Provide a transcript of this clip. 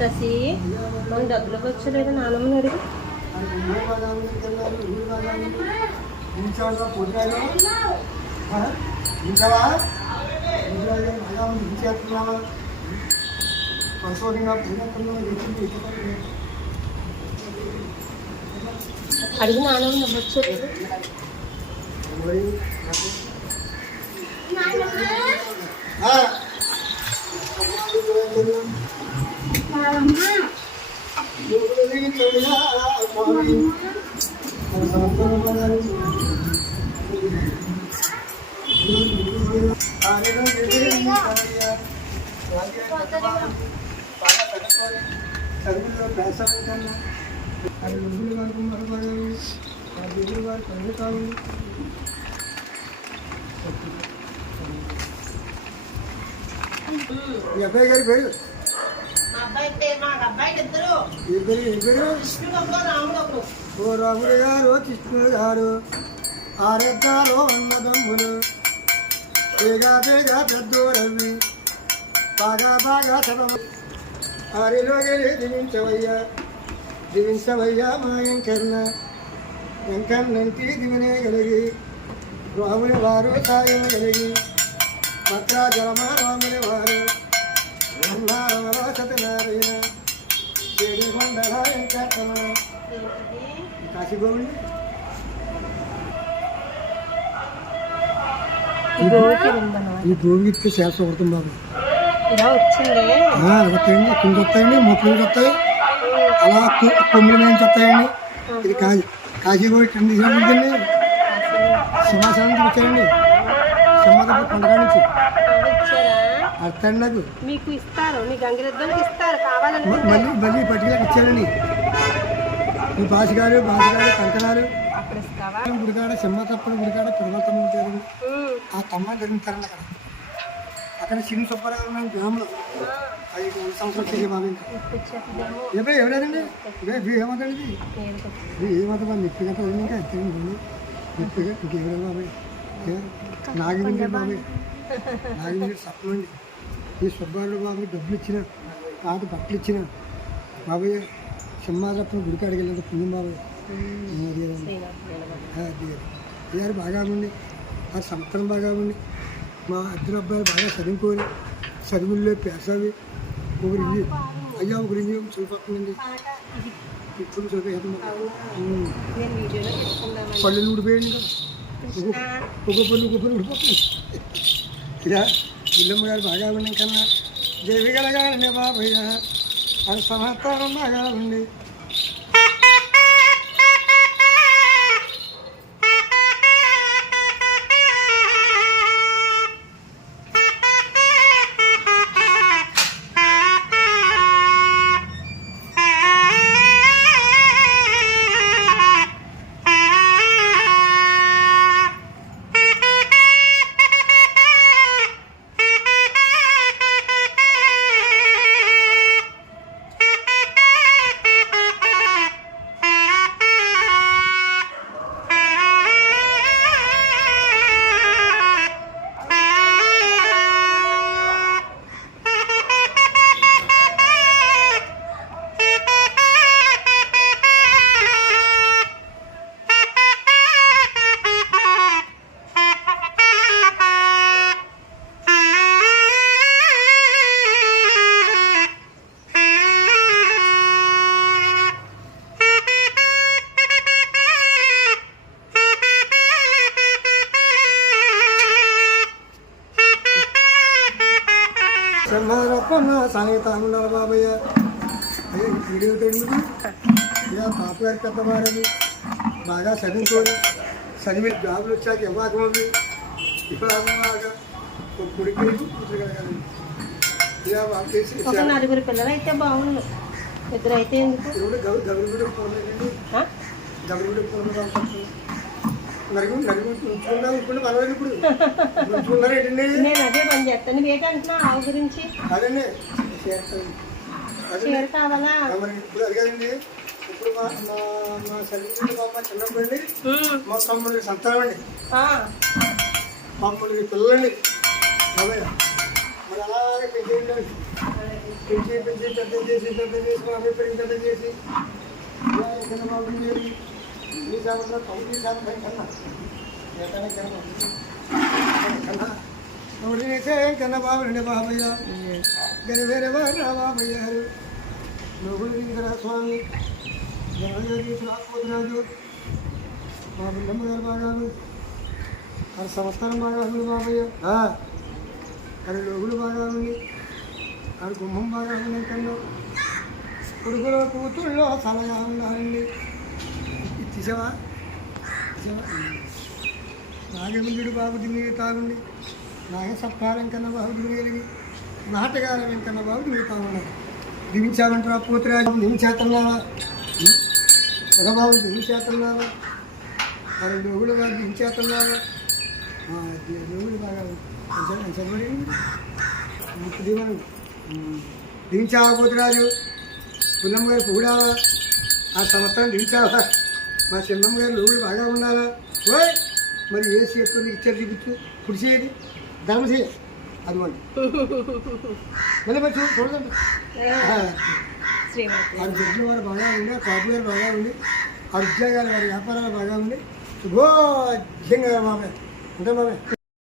రసి మనం డబ్బులకు వచ్చలేదు? నాన్నమ్మని అడిగి. అడిగి నాన్నమ్మ డబ్బు వచ్చలేదు అది ముందు వరకు మరొకరు ఆ దేవుడు వారు కలుగుతారు మీ అబ్బాయి గారి పేరు ఓ రాముడు గారు కృష్ణుడు గారు ఆరెద్దాలో అన్నదమ్ములు. తేగా తేగా పెద్దోరవి. బాగా బాగా చదవ ఆరిలోకి దివించవయ్యా దివించవయ్యా మా వెంకన్న. వెంకన్నంటి దివినే కలిగి రాముని వారు సాయం కలిగి. భద్రాచలమా రాముని వారు బ్రహ్మారమణ సత్యనారాయణ చేరికొండల వెంకటరమణ ఈ ఇస్తే శాస్త్రం పడుతుంది బాబు వస్తాయండి కింద వస్తాయండి మొక్కలు వస్తాయి. అలా కొమ్ముల మీద వస్తాయండి ఇది కాశీ కింద తీసుకుంటుంది సింహాసనం వచ్చాయండి. నుంచి ఇచ్చారా అర్థం నాకు మీకు ఇస్తారు మీ గంగిరెద్దులకి ఇస్తారు కావాలని మళ్ళీ మళ్ళీ పట్టుకెళ్ళి ఇచ్చారండి. ఈ బాసిగారు బాసిగారు కంకణాలు గుడికాడ సింహ తప్పని గుడికాడ పెరుమల తమ్మ జరిగింది. ఆ తమ్మ జరుగుతారండి అక్కడ. అక్కడ చిన్న సుబ్బారావు గ్రామంలో ఐదు సంవత్సరాలు చేసే బాబు. ఎప్పుడు ఏమవుతుంది ఏమవుతుంది నిప్పిగా తగిలింది ఇంకా ఇంకెవరు బాబాయ్ నాగిరి బాబాయ్ నాగిరి సప్నండి ఈ సుబ్బారావు బాబు డబ్బులు ఇచ్చిన కాదు బట్టలు ఇచ్చిన బాబాయ్ సింహాసప్పని గుడికాడికి వెళ్ళింది పుణ్యం బాబాయ్ గారు బాగా ఉంది. ఆ సంతానం బాగా ఉంది. మా అద్దరు అబ్బాయిలు బాగా చదువుకొని చదువుల్లో పేసవి. ఒకరి అయ్యా ఒకరి చదువుకుంటుంది ఇప్పుడు చదివేది నేను వీడియోలో పెట్టుకుందామని పళ్ళు ఊడిపోయింది కదా ఒక ఒక పళ్ళు ఒక పళ్ళు ఊడిపోతుంది ఇలా ఇల్లమ్మ గారు బాగా ఉండి కన్నా దేవి కలగాలండి బాబయ్య అది సమాచారం బ్రహ్మరప్పన్న సాంగీతం ఉన్నారు బాబయ్య అయ్యో వీడియో తెలియదు ఇక పాప గారి పెద్ద మారది బాగా చదువుకోని చదివి జాబులు వచ్చాక ఇవ్వకమవి ఇవ్వగా ఒక కొడుకు కూతురు కలగాలి ఇలా వాళ్ళు చేసి ఒక నలుగురు పిల్లలు అయితే బాగుండు ఇద్దరు అయితే ఎందుకు గౌరవ ఆ? గౌరవ నలుగు నలుగు ఉంచుకున్నాం ఇప్పుడు పర్వాలేదు ఇప్పుడు. ఉంచుకున్నారు ఏంటండి? నేను అదే పని చేస్తాను నువ్వేటంటున్నా ఆవు గురించి. అదండి చేస్తాను. అదే చీర కావాలా? మరి ఇప్పుడు అడిగారండి ఇప్పుడు మా మా మా సర్వీస్ మా చిన్నప్పుడు అండి. మా తమ్ముడికి సంతానం అండి. పిల్లలండి మరి అలాగే పెంచేయండి. పెంచి పెంచి పెద్ద చేసి పెద్ద చేసి బాబాయ్ పెరిగి పెద్ద చేసి. ఇలా ఎక్కడ బాబు చేరి ఈ సాగులో తొమ్మిది శాతం కన్నా ఎక్కడ కన్నా ఎవరినైతే కన్నా బాబయ్య గరి వేరే వారు బాబయ్య స్వామి ఆత్మరాజు మా బుల్లమ్మ గారు బాగాను అది సంవత్సరం బాగా ఉంది బాబయ్య అది లోగులు బాగా ఉంది అది గుమ్మం బాగా ఉంది కన్నా కొడుకులో కూతుళ్ళో చాలా ఉన్నారండి తీసావా? నాగమిందుడు బాబు దిగి తాగుండి. నాగ కన్నా బాబు దిగి నాటకాల కన్నా బాబు దిగి తాగున్నారు దివించామంటారా పూతరాజు? దివించేస్తున్నారా సగబాబు దివించేస్తున్నారా మరి లోగులు గారు దివించేస్తున్నారా లోగులు బాగా చదవడి దివను దించావా పోతురాజు? పుల్లమ్మ గారు పూడావా ఆ సంవత్సరం దించావా మా చిన్నమ్మ గారు లోగులు బాగా ఉండాలా? ఓయ్ మరి ఏ చేతితో నీకు ఇచ్చారు చూపించు? కుడి చేయది ధర్మ చేయ. అదిగోండి. మళ్ళీ మరి చూడు చూడండి శ్రీమతి. ఆ జడ్జి వారు బాగా ఉండి ఆ కాపు గారు బాగా ఉండి ఆ ఉద్యోగాలు వారి వ్యాపారాలు బాగా ఉండి శుభోజ్యంగా బాబాయ్ ఉంటా బాబాయ్